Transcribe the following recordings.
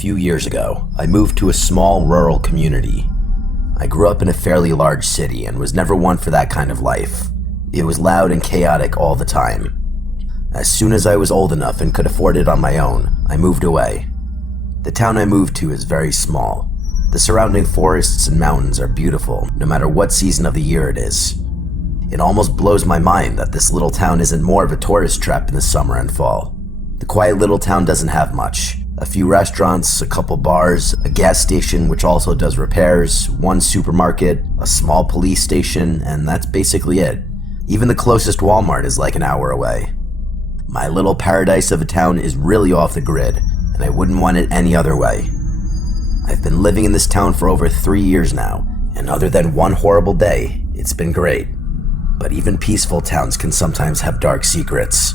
few years ago, I moved to a small rural community. I grew up in a fairly large city and was never one for that kind of life. It was loud and chaotic all the time. As soon as I was old enough and could afford it on my own, I moved away. The town I moved to is very small. The surrounding forests and mountains are beautiful, no matter what season of the year it is. It almost blows my mind that this little town isn't more of a tourist trap in the summer and fall. The quiet little town doesn't have much. A few restaurants, a couple bars, a gas station which also does repairs, one supermarket, a small police station, and that's basically it. Even the closest Walmart is like an hour away. My little paradise of a town is really off the grid, and I wouldn't want it any other way. I've been living in this town for over 3 years now, and other than one horrible day, it's been great. But even peaceful towns can sometimes have dark secrets.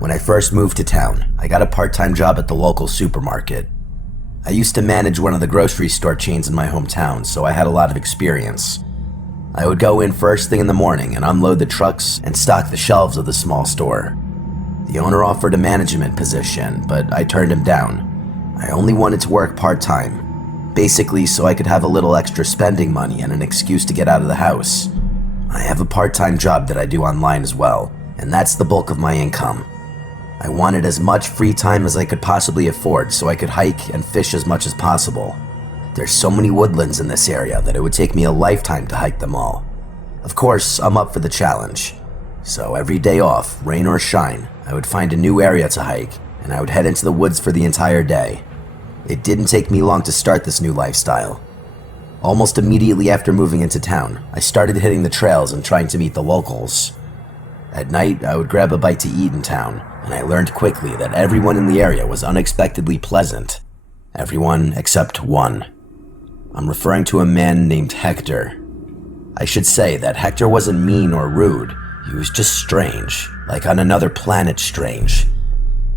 When I first moved to town, I got a part-time job at the local supermarket. I used to manage one of the grocery store chains in my hometown, so I had a lot of experience. I would go in first thing in the morning and unload the trucks and stock the shelves of the small store. The owner offered a management position, but I turned him down. I only wanted to work part-time, basically so I could have a little extra spending money and an excuse to get out of the house. I have a part-time job that I do online as well, and that's the bulk of my income. I wanted as much free time as I could possibly afford so I could hike and fish as much as possible. There's so many woodlands in this area that it would take me a lifetime to hike them all. Of course, I'm up for the challenge. So every day off, rain or shine, I would find a new area to hike, and I would head into the woods for the entire day. It didn't take me long to start this new lifestyle. Almost immediately after moving into town, I started hitting the trails and trying to meet the locals. At night, I would grab a bite to eat in town, and I learned quickly that everyone in the area was unexpectedly pleasant. Everyone except one. I'm referring to a man named Hector. I should say that Hector wasn't mean or rude. He was just strange, like on another planet strange.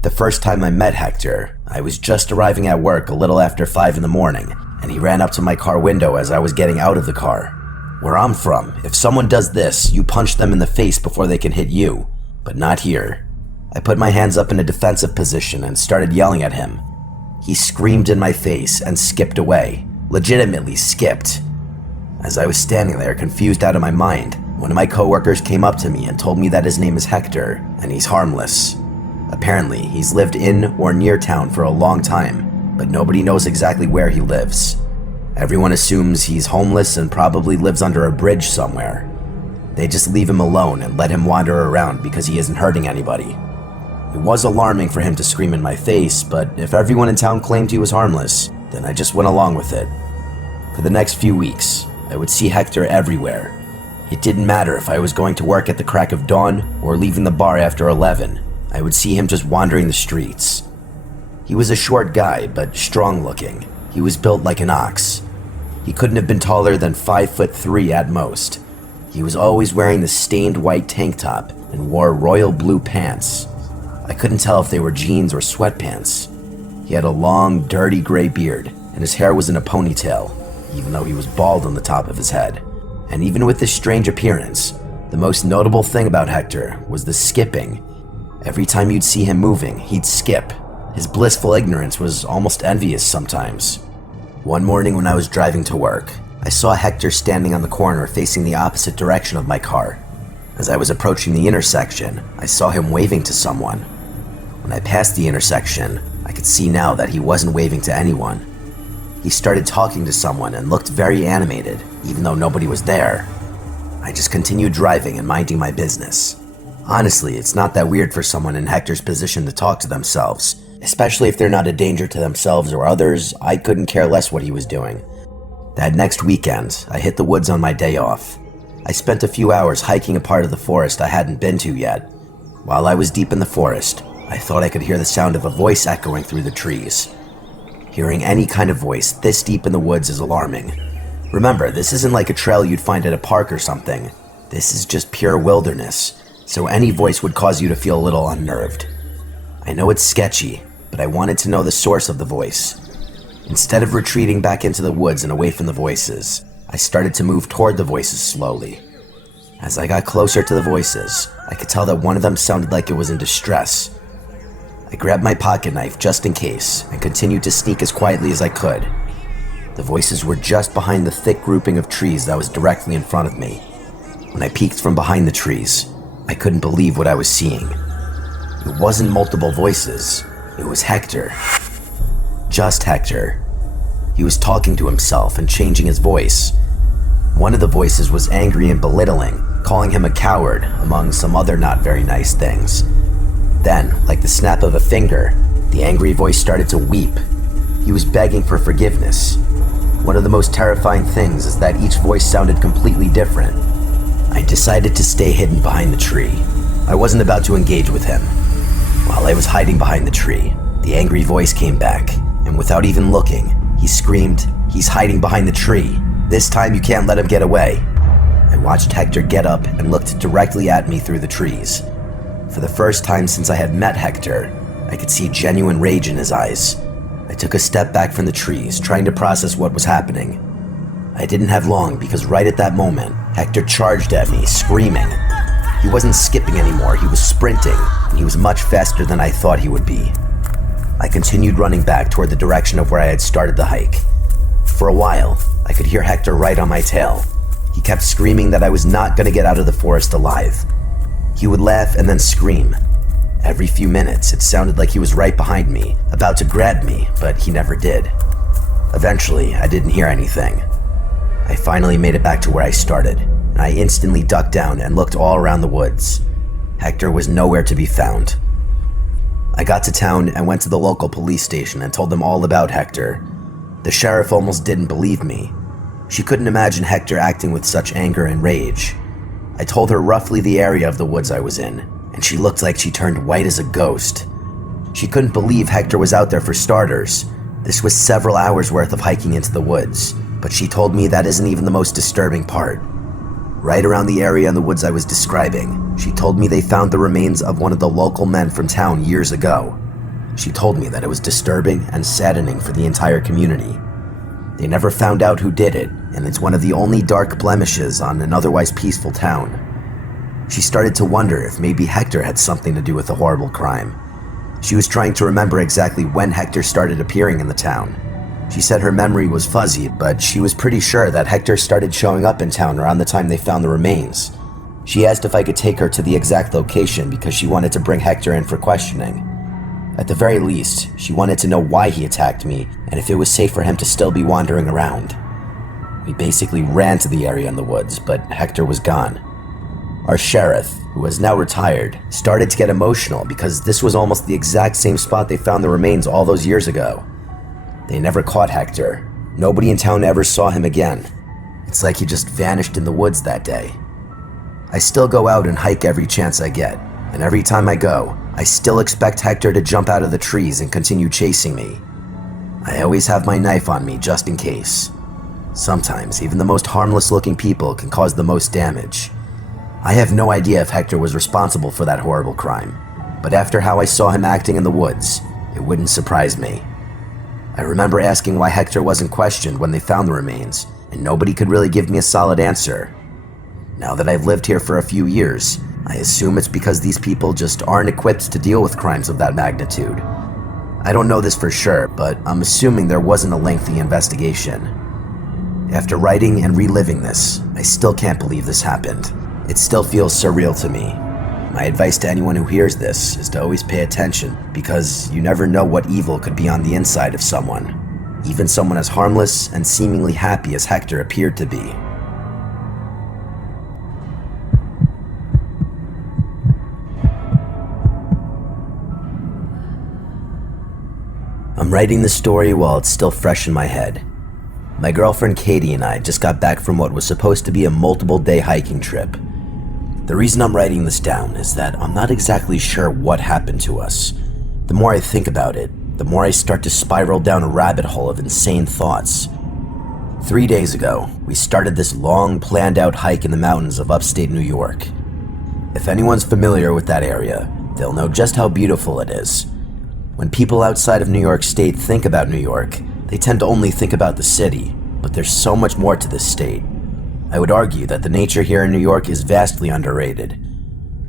The first time I met Hector, I was just arriving at work a little after 5 in the morning, and he ran up to my car window as I was getting out of the car. Where I'm from, if someone does this, you punch them in the face before they can hit you, but not here. I put my hands up in a defensive position and started yelling at him. He screamed in my face and skipped away, legitimately skipped. As I was standing there confused out of my mind, one of my coworkers came up to me and told me that his name is Hector, and he's harmless. Apparently, he's lived in or near town for a long time, but nobody knows exactly where he lives. Everyone assumes he's homeless and probably lives under a bridge somewhere. They just leave him alone and let him wander around because he isn't hurting anybody. It was alarming for him to scream in my face, but if everyone in town claimed he was harmless, then I just went along with it. For the next few weeks, I would see Hector everywhere. It didn't matter if I was going to work at the crack of dawn or leaving the bar after 11. I would see him just wandering the streets. He was a short guy, but strong looking. He was built like an ox. He couldn't have been taller than 5'3" at most. He was always wearing the stained white tank top and wore royal blue pants. I couldn't tell if they were jeans or sweatpants. He had a long, dirty gray beard, and his hair was in a ponytail, even though he was bald on the top of his head. And even with this strange appearance, the most notable thing about Hector was the skipping. Every time you'd see him moving, he'd skip. His blissful ignorance was almost envious sometimes. One morning when I was driving to work, I saw Hector standing on the corner facing the opposite direction of my car. As I was approaching the intersection, I saw him waving to someone. When I passed the intersection, I could see now that he wasn't waving to anyone. He started talking to someone and looked very animated, even though nobody was there. I just continued driving and minding my business. Honestly, it's not that weird for someone in Hector's position to talk to themselves, especially if they're not a danger to themselves or others. I couldn't care less what he was doing. That next weekend, I hit the woods on my day off. I spent a few hours hiking a part of the forest I hadn't been to yet. While I was deep in the forest, I thought I could hear the sound of a voice echoing through the trees. Hearing any kind of voice this deep in the woods is alarming. Remember, this isn't like a trail you'd find at a park or something. This is just pure wilderness, so any voice would cause you to feel a little unnerved. I know it's sketchy, but I wanted to know the source of the voice. Instead of retreating back into the woods and away from the voices, I started to move toward the voices slowly. As I got closer to the voices, I could tell that one of them sounded like it was in distress. I grabbed my pocket knife just in case and continued to sneak as quietly as I could. The voices were just behind the thick grouping of trees that was directly in front of me. When I peeked from behind the trees, I couldn't believe what I was seeing. It wasn't multiple voices. It was Hector. Just Hector. He was talking to himself and changing his voice. One of the voices was angry and belittling, calling him a coward, among some other not very nice things. Then, like the snap of a finger, the angry voice started to weep. He was begging for forgiveness. One of the most terrifying things is that each voice sounded completely different. I decided to stay hidden behind the tree. I wasn't about to engage with him. While I was hiding behind the tree, the angry voice came back, and without even looking, he screamed, "He's hiding behind the tree. This time you can't let him get away." I watched Hector get up and looked directly at me through the trees. For the first time since I had met Hector, I could see genuine rage in his eyes. I took a step back from the trees, trying to process what was happening. I didn't have long because right at that moment, Hector charged at me, screaming. He wasn't skipping anymore, he was sprinting, and he was much faster than I thought he would be. I continued running back toward the direction of where I had started the hike. For a while, I could hear Hector right on my tail. He kept screaming that I was not going to get out of the forest alive. He would laugh and then scream. Every few minutes, it sounded like he was right behind me, about to grab me, but he never did. Eventually, I didn't hear anything. I finally made it back to where I started, and I instantly ducked down and looked all around the woods. Hector was nowhere to be found. I got to town and went to the local police station and told them all about Hector. The sheriff almost didn't believe me. She couldn't imagine Hector acting with such anger and rage. I told her roughly the area of the woods I was in, and she looked like she turned white as a ghost. She couldn't believe Hector was out there for starters. This was several hours worth of hiking into the woods, but she told me that isn't even the most disturbing part. Right around the area in the woods I was describing, she told me they found the remains of one of the local men from town years ago. She told me that it was disturbing and saddening for the entire community. They never found out who did it, and it's one of the only dark blemishes on an otherwise peaceful town. She started to wonder if maybe Hector had something to do with the horrible crime. She was trying to remember exactly when Hector started appearing in the town. She said her memory was fuzzy, but she was pretty sure that Hector started showing up in town around the time they found the remains. She asked if I could take her to the exact location because she wanted to bring Hector in for questioning. At the very least, she wanted to know why he attacked me and if it was safe for him to still be wandering around. We basically ran to the area in the woods, but Hector was gone. Our sheriff, who is now retired, started to get emotional because this was almost the exact same spot they found the remains all those years ago. They never caught Hector. Nobody in town ever saw him again. It's like he just vanished in the woods that day. I still go out and hike every chance I get, and every time I go, I still expect Hector to jump out of the trees and continue chasing me. I always have my knife on me just in case. Sometimes, even the most harmless-looking people can cause the most damage. I have no idea if Hector was responsible for that horrible crime, but after how I saw him acting in the woods, it wouldn't surprise me. I remember asking why Hector wasn't questioned when they found the remains, and nobody could really give me a solid answer. Now that I've lived here for a few years, I assume it's because these people just aren't equipped to deal with crimes of that magnitude. I don't know this for sure, but I'm assuming there wasn't a lengthy investigation. After writing and reliving this, I still can't believe this happened. It still feels surreal to me. My advice to anyone who hears this is to always pay attention, because you never know what evil could be on the inside of someone, even someone as harmless and seemingly happy as Hector appeared to be. I'm writing this story while it's still fresh in my head. My girlfriend Katie and I just got back from what was supposed to be a multiple-day hiking trip. The reason I'm writing this down is that I'm not exactly sure what happened to us. The more I think about it, the more I start to spiral down a rabbit hole of insane thoughts. 3 days ago, we started this long, planned-out hike in the mountains of upstate New York. If anyone's familiar with that area, they'll know just how beautiful it is. When people outside of New York State think about New York, they tend to only think about the city, but there's so much more to this state. I would argue that the nature here in New York is vastly underrated.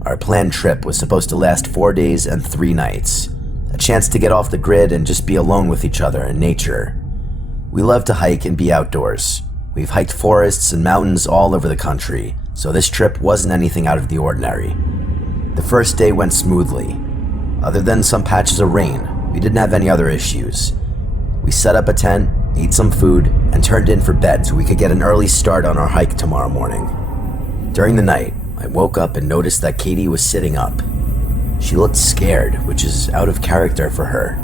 Our planned trip was supposed to last 4 days and 3 nights. A chance to get off the grid and just be alone with each other and nature. We love to hike and be outdoors. We've hiked forests and mountains all over the country, so this trip wasn't anything out of the ordinary. The first day went smoothly. Other than some patches of rain, we didn't have any other issues. We set up a tent, ate some food, and turned in for bed so we could get an early start on our hike tomorrow morning. During the night, I woke up and noticed that Katie was sitting up. She looked scared, which is out of character for her.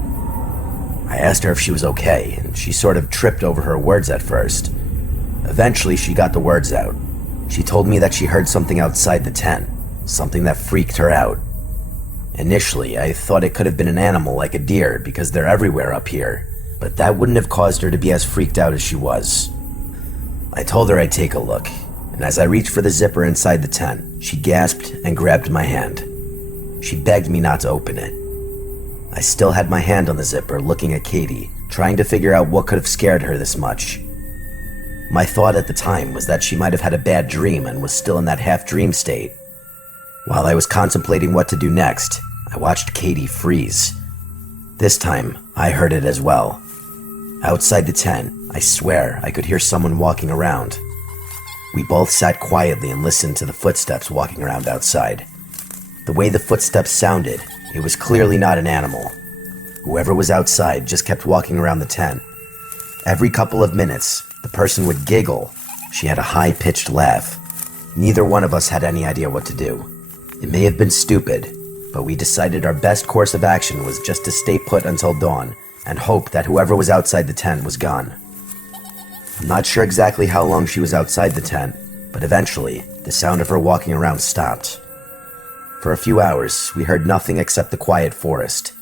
I asked her if she was okay, and she sort of tripped over her words at first. Eventually, she got the words out. She told me that she heard something outside the tent, something that freaked her out. Initially, I thought it could have been an animal like a deer because they're everywhere up here, but that wouldn't have caused her to be as freaked out as she was. I told her I'd take a look, and as I reached for the zipper inside the tent, she gasped and grabbed my hand. She begged me not to open it. I still had my hand on the zipper, looking at Katie, trying to figure out what could have scared her this much. My thought at the time was that she might have had a bad dream and was still in that half-dream state. While I was contemplating what to do next, I watched Katie freeze. This time, I heard it as well. Outside the tent, I swear I could hear someone walking around. We both sat quietly and listened to the footsteps walking around outside. The way the footsteps sounded, it was clearly not an animal. Whoever was outside just kept walking around the tent. Every couple of minutes, the person would giggle. She had a high-pitched laugh. Neither one of us had any idea what to do. It may have been stupid, but we decided our best course of action was just to stay put until dawn and hope that whoever was outside the tent was gone. I'm not sure exactly how long she was outside the tent, but eventually, the sound of her walking around stopped. For a few hours, we heard nothing except the quiet forest.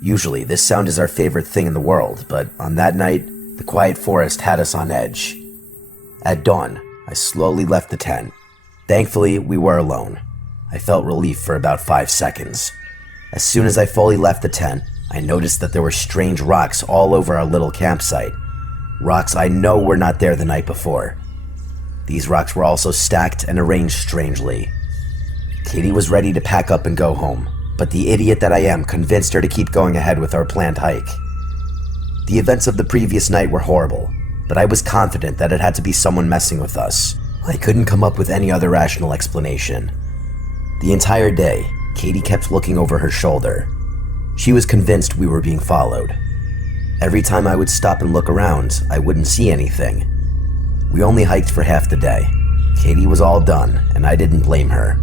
Usually, this sound is our favorite thing in the world, but on that night, the quiet forest had us on edge. At dawn, I slowly left the tent. Thankfully, we were alone. I felt relief for about 5 seconds. As soon as I fully left the tent, I noticed that there were strange rocks all over our little campsite. Rocks I know were not there the night before. These rocks were also stacked and arranged strangely. Katie was ready to pack up and go home, but the idiot that I am convinced her to keep going ahead with our planned hike. The events of the previous night were horrible, but I was confident that it had to be someone messing with us. I couldn't come up with any other rational explanation. The entire day, Katie kept looking over her shoulder. She was convinced we were being followed. Every time I would stop and look around, I wouldn't see anything. We only hiked for half the day. Katie was all done, and I didn't blame her.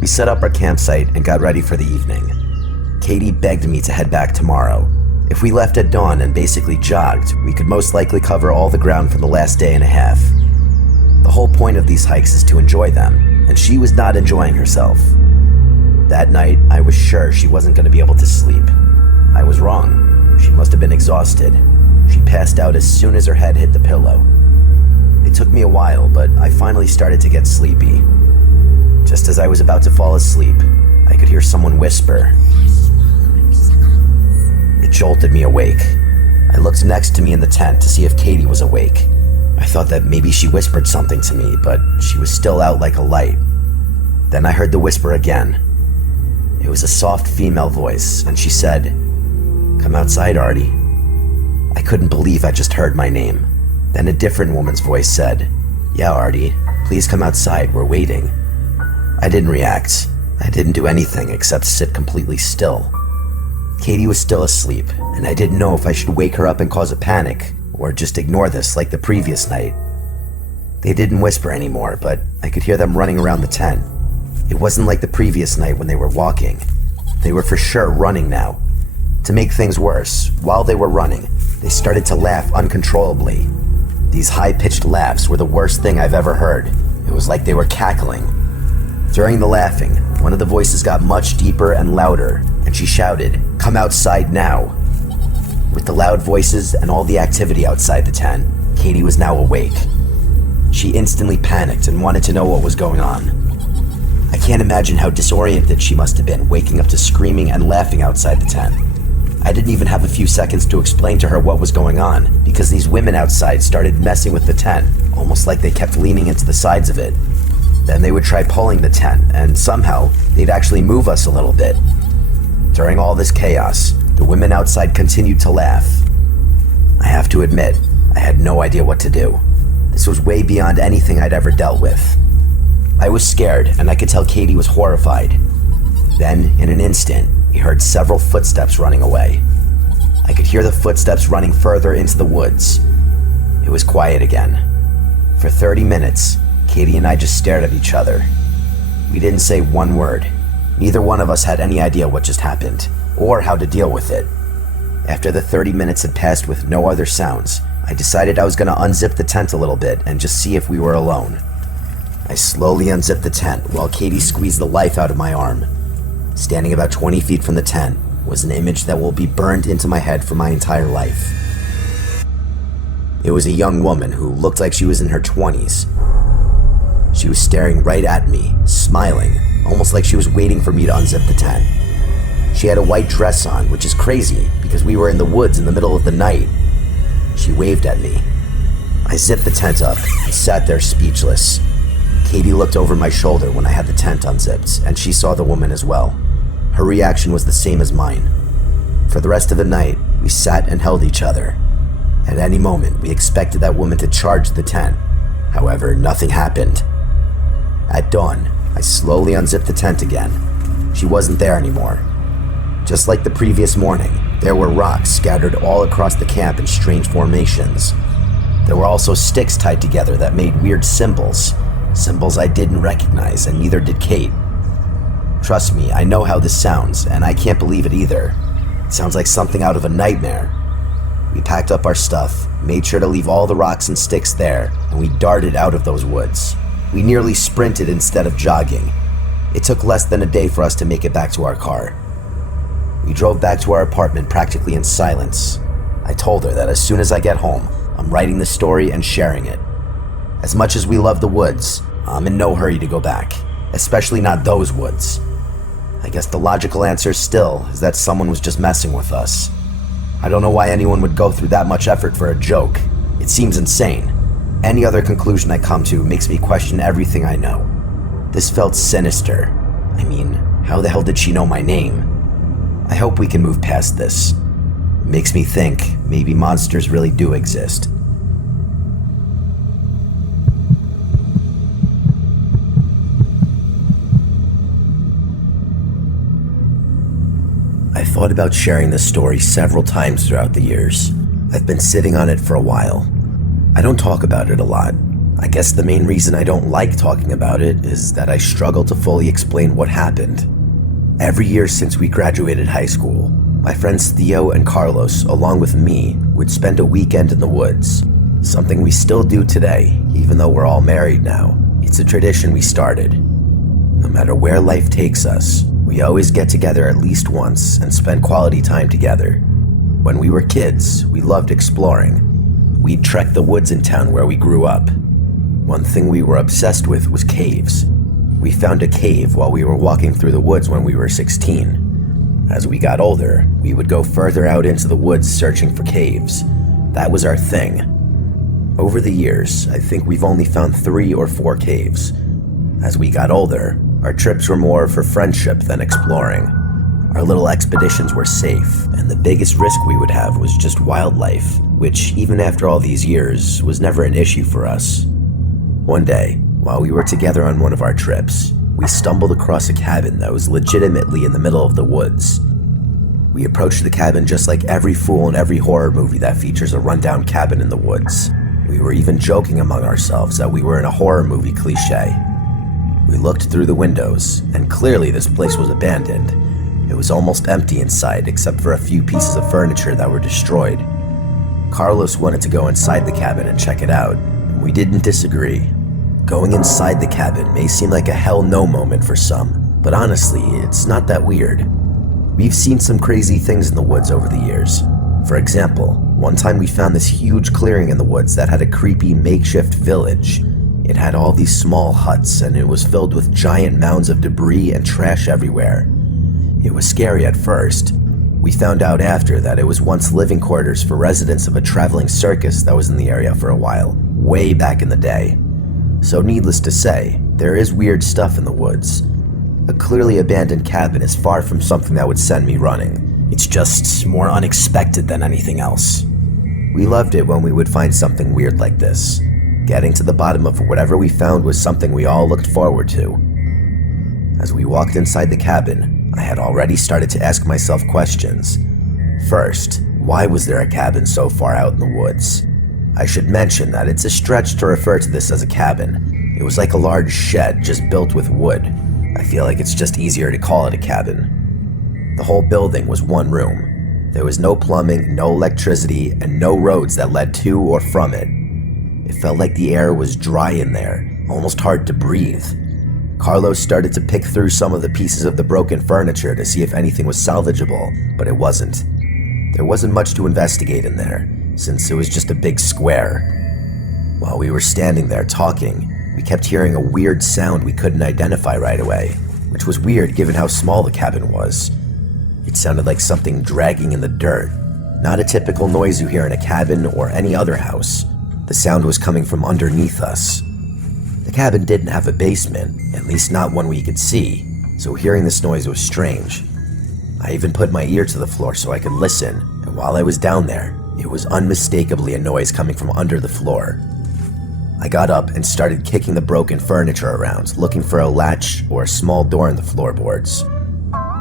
We set up our campsite and got ready for the evening. Katie begged me to head back tomorrow. If we left at dawn and basically jogged, we could most likely cover all the ground from the last day and a half. The whole point of these hikes is to enjoy them, and she was not enjoying herself. That night, I was sure she wasn't going to be able to sleep. I was wrong. She must have been exhausted. She passed out as soon as her head hit the pillow. It took me a while, but I finally started to get sleepy. Just as I was about to fall asleep, I could hear someone whisper. It jolted me awake. I looked next to me in the tent to see if Katie was awake. I thought that maybe she whispered something to me, but she was still out like a light. Then I heard the whisper again. It was a soft female voice, and she said, "Come outside, Artie." I couldn't believe I just heard my name. Then a different woman's voice said, "Yeah, Artie, please come outside, we're waiting." I didn't react. I didn't do anything except sit completely still. Katie was still asleep, and I didn't know if I should wake her up and cause a panic, or just ignore this like the previous night. They didn't whisper anymore, but I could hear them running around the tent. It wasn't like the previous night when they were walking. They were for sure running now. To make things worse, while they were running, they started to laugh uncontrollably. These high-pitched laughs were the worst thing I've ever heard. It was like they were cackling. During the laughing, one of the voices got much deeper and louder, and she shouted, "Come outside now." With the loud voices and all the activity outside the tent, Katie was now awake. She instantly panicked and wanted to know what was going on. I can't imagine how disoriented she must have been waking up to screaming and laughing outside the tent. I didn't even have a few seconds to explain to her what was going on, because these women outside started messing with the tent, almost like they kept leaning into the sides of it. Then they would try pulling the tent, and somehow they'd actually move us a little bit. During all this chaos, the women outside continued to laugh. I have to admit, I had no idea what to do. This was way beyond anything I'd ever dealt with. I was scared, and I could tell Katie was horrified. Then, in an instant, we heard several footsteps running away. I could hear the footsteps running further into the woods. It was quiet again. For 30 minutes, Katie and I just stared at each other. We didn't say one word. Neither one of us had any idea what just happened, or how to deal with it. After the 30 minutes had passed with no other sounds, I decided I was going to unzip the tent a little bit and just see if we were alone. I slowly unzipped the tent while Katie squeezed the life out of my arm. Standing about 20 feet from the tent was an image that will be burned into my head for my entire life. It was a young woman who looked like she was in her 20s. She was staring right at me, smiling, almost like she was waiting for me to unzip the tent. She had a white dress on, which is crazy because we were in the woods in the middle of the night. She waved at me. I zipped the tent up and sat there speechless. Katie looked over my shoulder when I had the tent unzipped, and she saw the woman as well. Her reaction was the same as mine. For the rest of the night, we sat and held each other. At any moment, we expected that woman to charge the tent. However, nothing happened. At dawn, I slowly unzipped the tent again. She wasn't there anymore. Just like the previous morning, there were rocks scattered all across the camp in strange formations. There were also sticks tied together that made weird symbols I didn't recognize, and neither did Kate. Trust me, I know how this sounds, and I can't believe it either. It sounds like something out of a nightmare. We packed up our stuff, made sure to leave all the rocks and sticks there, and we darted out of those woods. We nearly sprinted instead of jogging. It took less than a day for us to make it back to our car. We drove back to our apartment practically in silence. I told her that as soon as I get home, I'm writing the story and sharing it. As much as we love the woods, I'm in no hurry to go back, especially not those woods. I guess the logical answer still is that someone was just messing with us. I don't know why anyone would go through that much effort for a joke. It seems insane. Any other conclusion I come to makes me question everything I know. This felt sinister. I mean, how the hell did she know my name? I hope we can move past this. It makes me think maybe monsters really do exist. I thought about sharing this story several times throughout the years. I've been sitting on it for a while. I don't talk about it a lot. I guess the main reason I don't like talking about it is that I struggle to fully explain what happened. Every year since we graduated high school, my friends Theo and Carlos, along with me, would spend a weekend in the woods. Something we still do today, even though we're all married now. It's a tradition we started. No matter where life takes us, we always get together at least once and spend quality time together. When we were kids, we loved exploring. We'd trek the woods in town where we grew up. One thing we were obsessed with was caves. We found a cave while we were walking through the woods when we were 16. As we got older, we would go further out into the woods searching for caves. That was our thing. Over the years, I think we've only found 3 or 4 caves. As we got older, our trips were more for friendship than exploring. Our little expeditions were safe, and the biggest risk we would have was just wildlife, which, even after all these years, was never an issue for us. One day, while we were together on one of our trips, we stumbled across a cabin that was legitimately in the middle of the woods. We approached the cabin just like every fool in every horror movie that features a rundown cabin in the woods. We were even joking among ourselves that we were in a horror movie cliche. We looked through the windows, and clearly this place was abandoned. It was almost empty inside except for a few pieces of furniture that were destroyed. Carlos wanted to go inside the cabin and check it out. We didn't disagree. Going inside the cabin may seem like a hell no moment for some, but honestly, it's not that weird. We've seen some crazy things in the woods over the years. For example, one time we found this huge clearing in the woods that had a creepy makeshift village. It had all these small huts, and it was filled with giant mounds of debris and trash everywhere. It was scary at first. We found out after that it was once living quarters for residents of a traveling circus that was in the area for a while, way back in the day. So needless to say, there is weird stuff in the woods. A clearly abandoned cabin is far from something that would send me running. It's just more unexpected than anything else. We loved it when we would find something weird like this. Getting to the bottom of whatever we found was something we all looked forward to. As we walked inside the cabin, I had already started to ask myself questions. First, why was there a cabin so far out in the woods? I should mention that it's a stretch to refer to this as a cabin. It was like a large shed just built with wood. I feel like it's just easier to call it a cabin. The whole building was one room. There was no plumbing, no electricity, and no roads that led to or from it. It felt like the air was dry in there, almost hard to breathe. Carlos started to pick through some of the pieces of the broken furniture to see if anything was salvageable, but it wasn't. There wasn't much to investigate in there, since it was just a big square. While we were standing there talking, we kept hearing a weird sound we couldn't identify right away, which was weird given how small the cabin was. It sounded like something dragging in the dirt, not a typical noise you hear in a cabin or any other house. The sound was coming from underneath us. The cabin didn't have a basement, at least not one we could see, so hearing this noise was strange. I even put my ear to the floor so I could listen, and while I was down there, it was unmistakably a noise coming from under the floor. I got up and started kicking the broken furniture around, looking for a latch or a small door in the floorboards.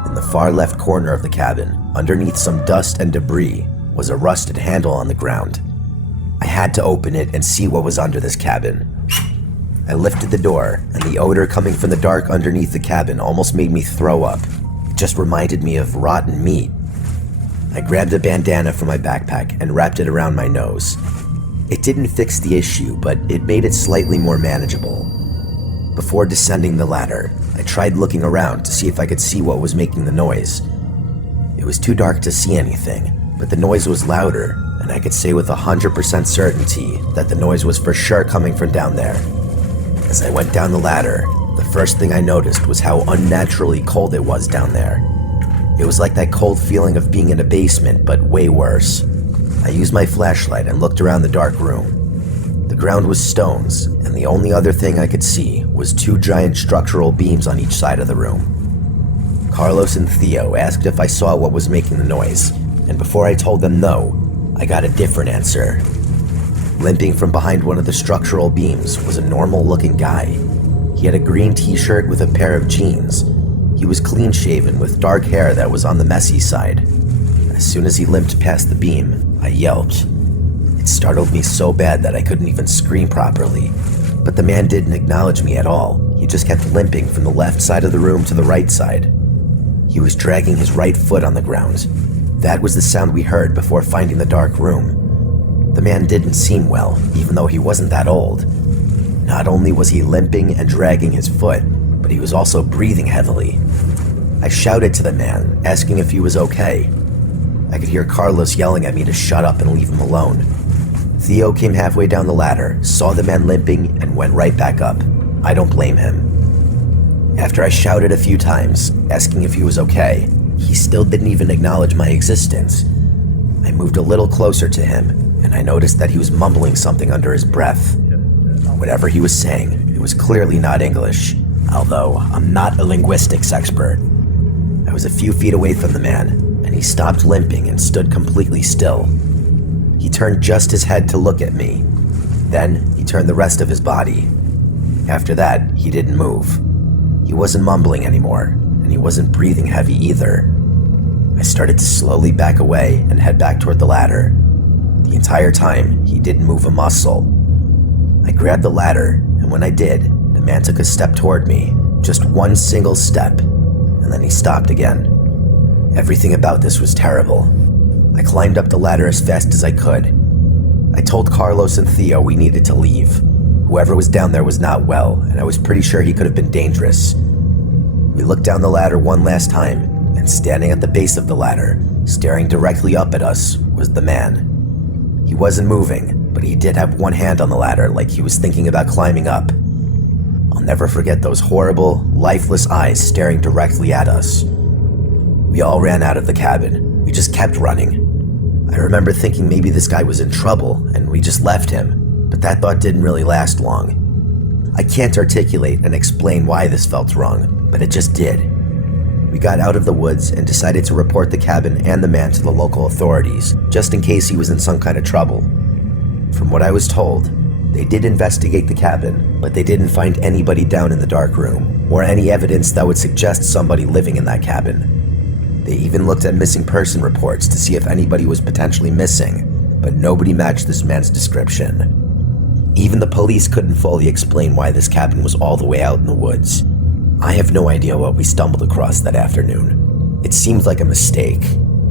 In the far left corner of the cabin, underneath some dust and debris, was a rusted handle on the ground. I had to open it and see what was under this cabin. I lifted the door, and the odor coming from the dark underneath the cabin almost made me throw up. It just reminded me of rotten meat. I grabbed a bandana from my backpack and wrapped it around my nose. It didn't fix the issue, but it made it slightly more manageable. Before descending the ladder, I tried looking around to see if I could see what was making the noise. It was too dark to see anything, but the noise was louder, and I could say with 100% certainty that the noise was for sure coming from down there. As I went down the ladder, the first thing I noticed was how unnaturally cold it was down there. It was like that cold feeling of being in a basement, but way worse. I used my flashlight and looked around the dark room. The ground was stones, and the only other thing I could see was two giant structural beams on each side of the room. Carlos and Theo asked if I saw what was making the noise, and before I told them no, I got a different answer. Limping from behind one of the structural beams was a normal-looking guy. He had a green t-shirt with a pair of jeans. He was clean-shaven with dark hair that was on the messy side. As soon as he limped past the beam, I yelped. It startled me so bad that I couldn't even scream properly. But the man didn't acknowledge me at all. He just kept limping from the left side of the room to the right side. He was dragging his right foot on the ground. That was the sound we heard before finding the dark room. The man didn't seem well, even though he wasn't that old. Not only was he limping and dragging his foot, but he was also breathing heavily. I shouted to the man, asking if he was okay. I could hear Carlos yelling at me to shut up and leave him alone. Theo came halfway down the ladder, saw the man limping, and went right back up. I don't blame him. After I shouted a few times, asking if he was okay, he still didn't even acknowledge my existence. I moved a little closer to him, and I noticed that he was mumbling something under his breath. Whatever he was saying, it was clearly not English, although I'm not a linguistics expert. I was a few feet away from the man, and he stopped limping and stood completely still. He turned just his head to look at me. Then he turned the rest of his body. After that, he didn't move. He wasn't mumbling anymore, and he wasn't breathing heavy either. I started to slowly back away and head back toward the ladder. The entire time, he didn't move a muscle. I grabbed the ladder, and when I did, the man took a step toward me, just one single step, and then he stopped again. Everything about this was terrible. I climbed up the ladder as fast as I could. I told Carlos and Theo we needed to leave. Whoever was down there was not well, and I was pretty sure he could have been dangerous. We looked down the ladder one last time, and standing at the base of the ladder, staring directly up at us, was the man. He wasn't moving, but he did have one hand on the ladder like he was thinking about climbing up. I'll never forget those horrible, lifeless eyes staring directly at us. We all ran out of the cabin. We just kept running. I remember thinking maybe this guy was in trouble and we just left him, but that thought didn't really last long. I can't articulate and explain why this felt wrong. but it just did. We got out of the woods and decided to report the cabin and the man to the local authorities, just in case he was in some kind of trouble. From what I was told, they did investigate the cabin, but they didn't find anybody down in the dark room, or any evidence that would suggest somebody living in that cabin. They even looked at missing person reports to see if anybody was potentially missing, but nobody matched this man's description. Even the police couldn't fully explain why this cabin was all the way out in the woods. I have no idea what we stumbled across that afternoon. It seemed like a mistake.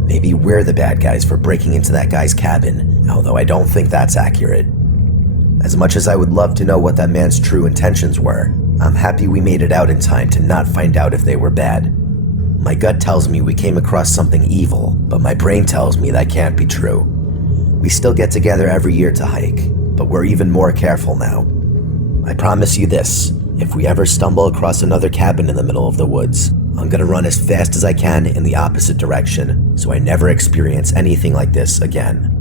Maybe we're the bad guys for breaking into that guy's cabin, although I don't think that's accurate. As much as I would love to know what that man's true intentions were, I'm happy we made it out in time to not find out if they were bad. My gut tells me we came across something evil, but my brain tells me that can't be true. We still get together every year to hike, but we're even more careful now. I promise you this, if we ever stumble across another cabin in the middle of the woods, I'm gonna run as fast as I can in the opposite direction so I never experience anything like this again.